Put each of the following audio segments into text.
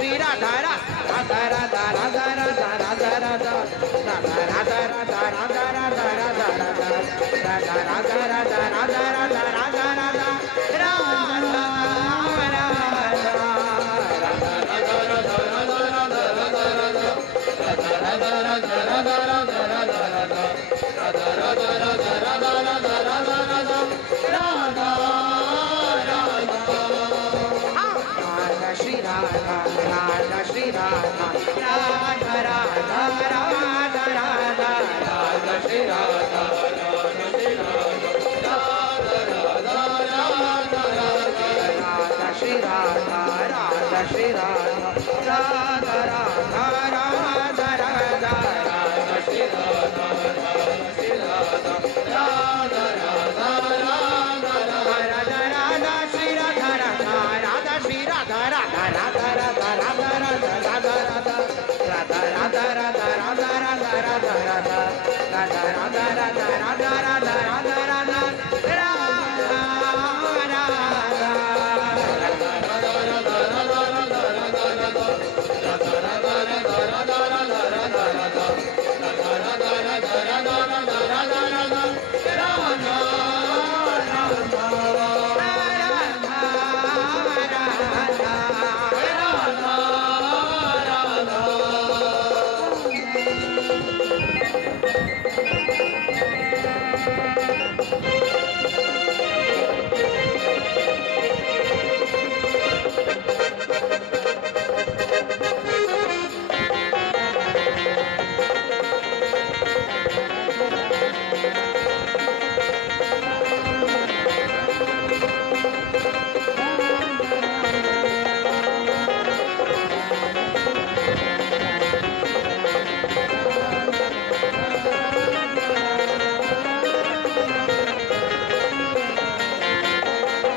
Shri Radha Radha Radha Radha Radha Radha Radha Radha Radha Radha Radha Radha Radha Radha Radha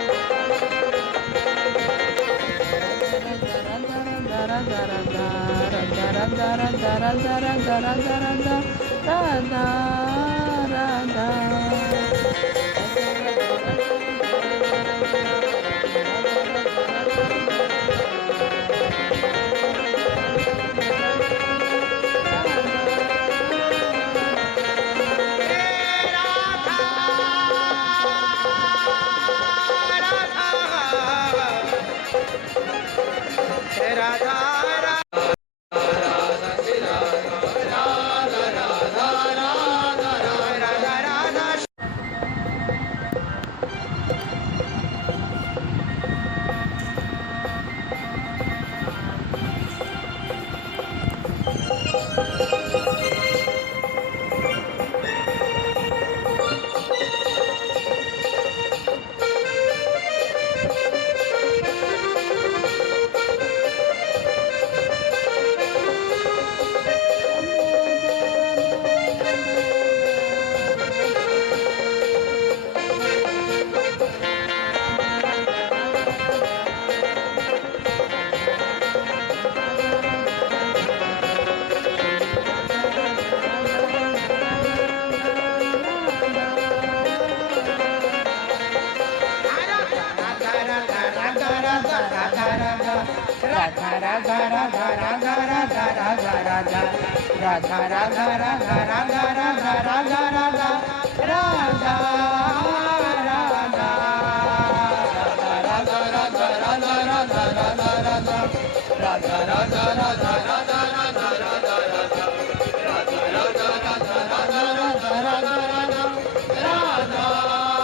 Radha Radha Radha Radha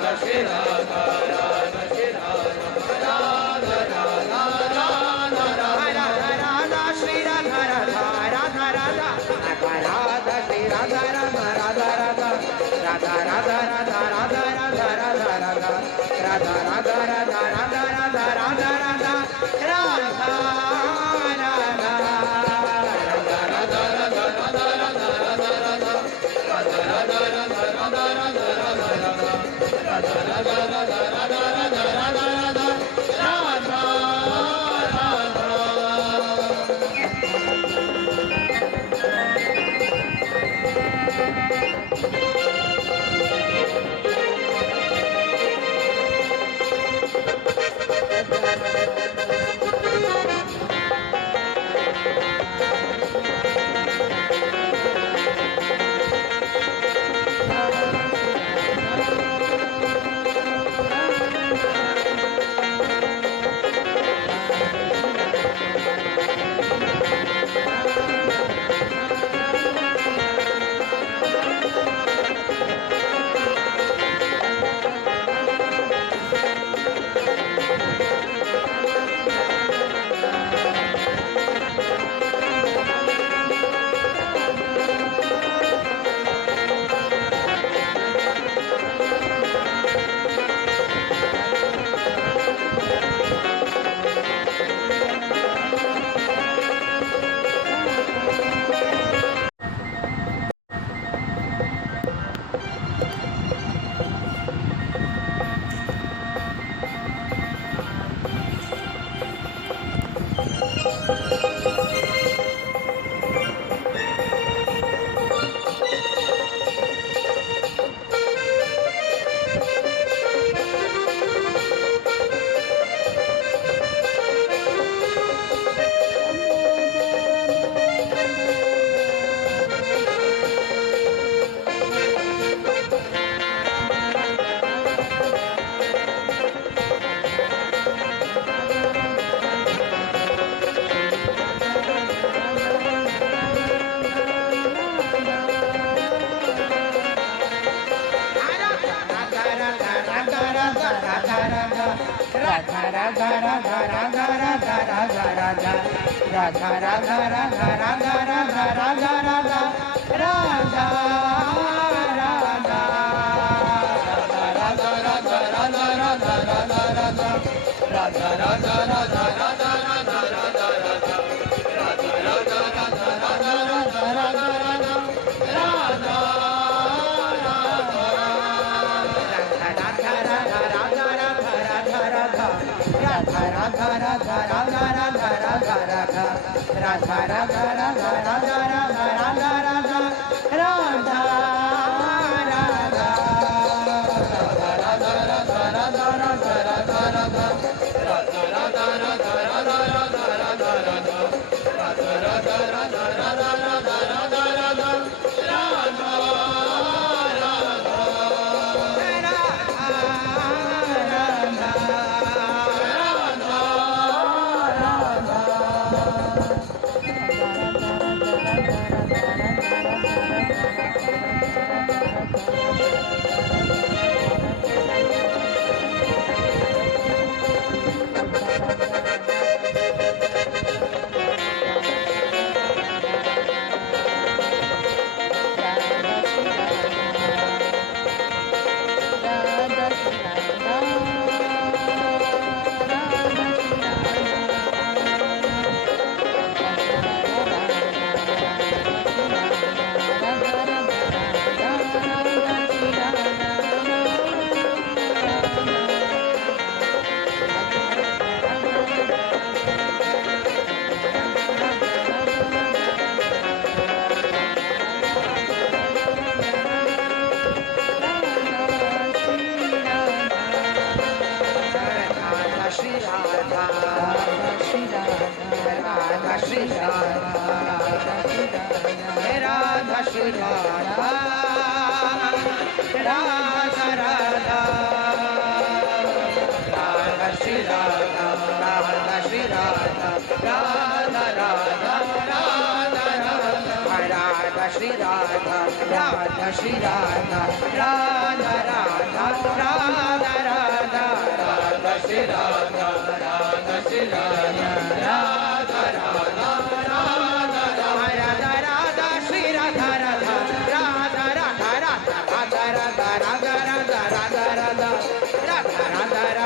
Radha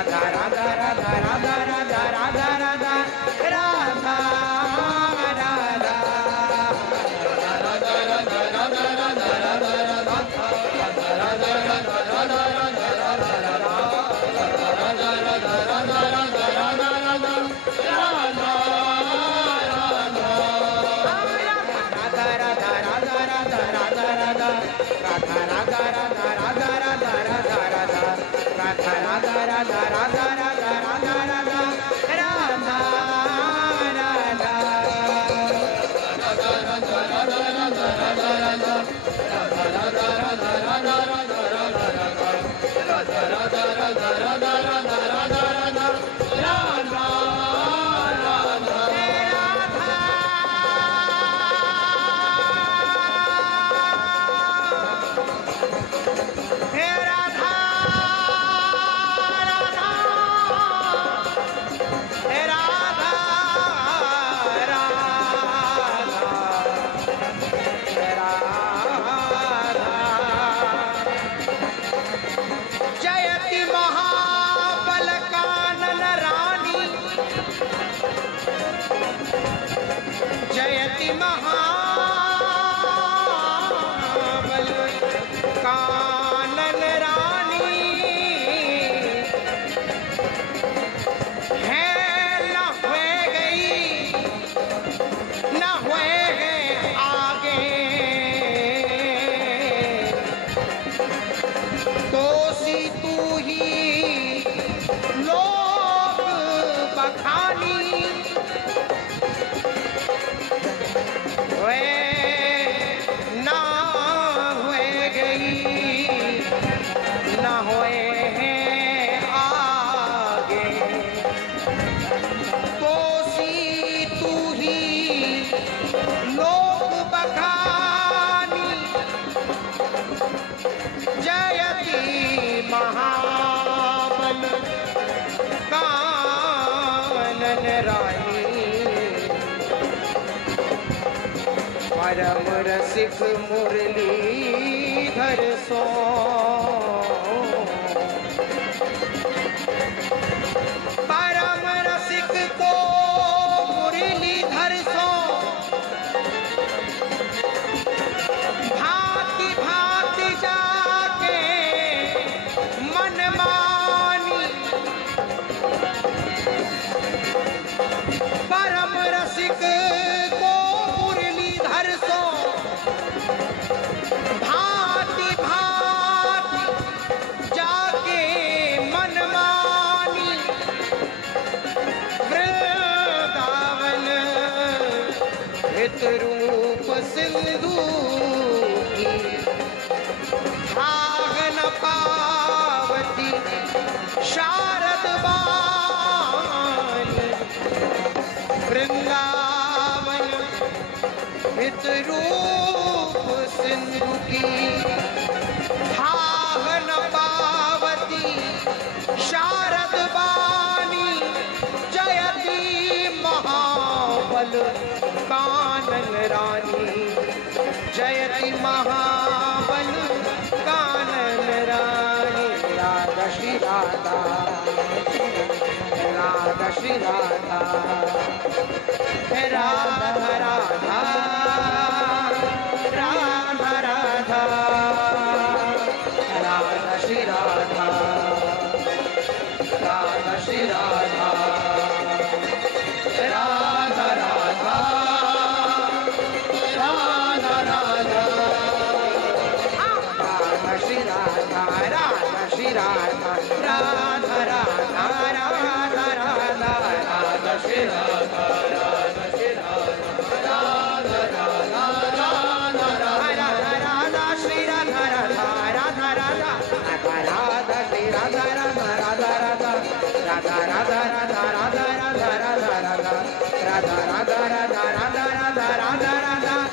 Radha Radha Radha Radha Radha Radha Radha Radha परम रसिक मुरलीधर सो परम रसिक को मुरलीधर सो भांति भांति जाके मन मानी परम रसिक भांति भांति जाके मन मानी वृंदावन हित रूप सिंधु की भाग न पावती शारद बानी वृंदावन हित रूप सिंधु की भाग न पावती शारद बानी जयती महाबल कानन रानी जयति महाबल कानन रानी राधा श्री राधा राधा श्री राधा राधा राधा राधा राधा राधा श्री राधा राधा श्री राधा राधा राधा राधा राधा राधा श्री राधा राधा श्री राधा राधा राधा राधा राधा राधा श्री राधा राधा श्री राधा राधा राधा राधा राधा श्री राधा राधा राधा राधा राधा श्री राधा राधा राधा राधा राधा राधा राधा राधा राधा राधा राधा राधा राधा राधा राधा राधा राधा राधा राधा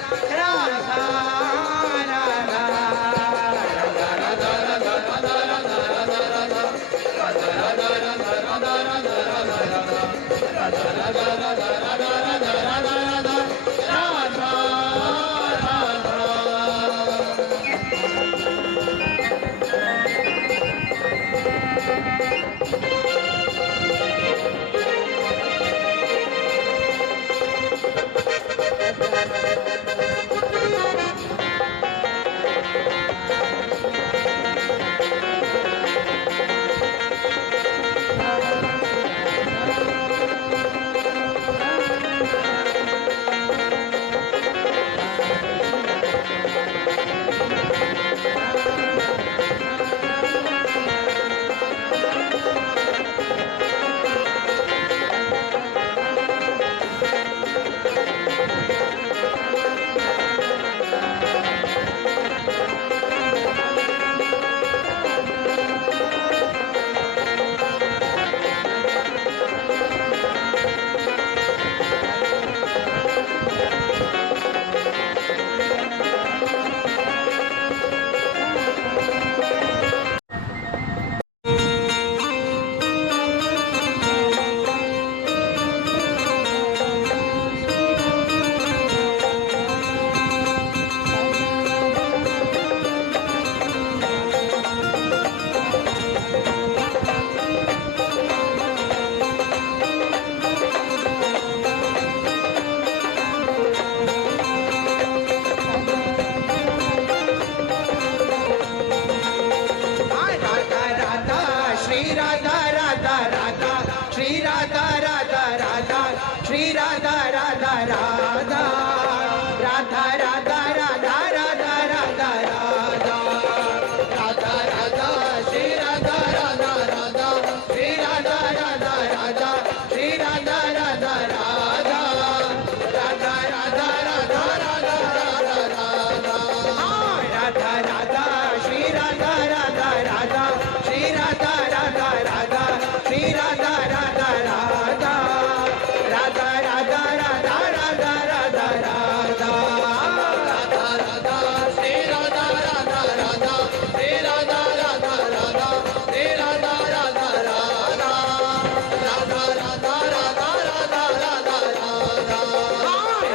राधा राधा श्री राधा राधा राधा श्री राधा राधा राधा राधा राधा राधा राधा राधा राधा राधा राधा श्री राधा राधा राधा श्री राधा राधा राधा श्री राधा राधा राधा राधा राधा राधा राधा राधा राधा राधा श्री राधा राधा राधा श्री राधा राधा राधा श्री राधा राधा राधा राधा राधा राधा राधा राधा राधा राधा राधा श्री राधा राधा राधा श्री राधा राधा राधा श्री राधा राधा राधा राधा राधा राधा राधा राधा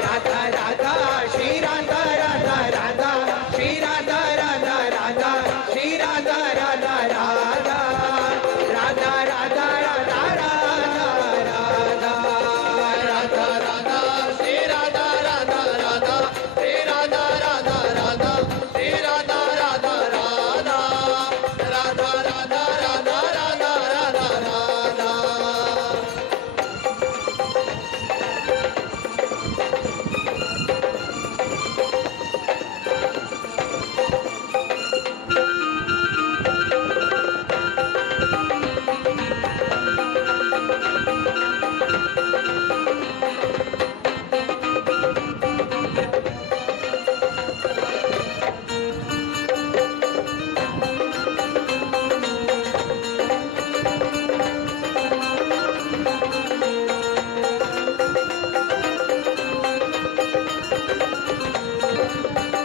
राधा राधा श्री राधा राधा राधा श्री राधा राधा राधा श्री राधा राधा राधा राधा राधा राधा राधा राधा राधा श्री राधा राधा राधा श्री राधा राधा राधा श्री राधा राधा राधा राधा राधा राधा राधा राधा राधा राधा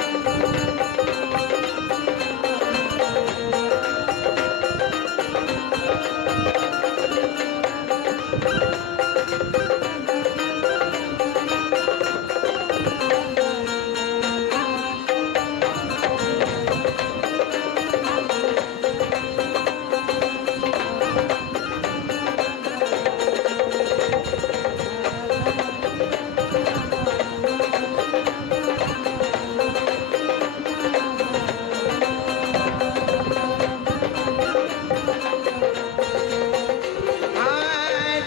राधा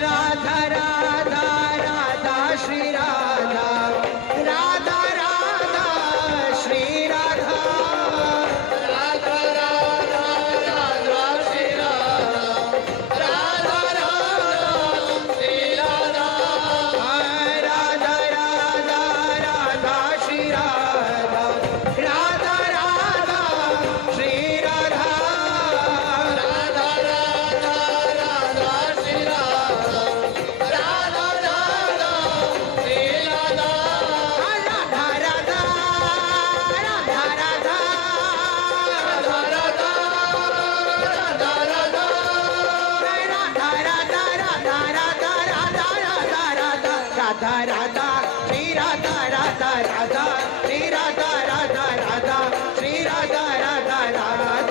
श्री राधा राधा राधा श्री राधा राधा राधा राधा श्री राधा राधा राधा श्री राधा राधा राधा राधा श्री राधा राधा राधा श्री राधा राधा राधा राधा श्री राधा राधा राधा श्री राधा राधा राधा राधा राधा राधा राधा राधा राधा राधा राधा राधा राधा राधा राधा राधा श्री राधा राधा राधा श्री राधा राधा राधा श्री राधा राधा राधा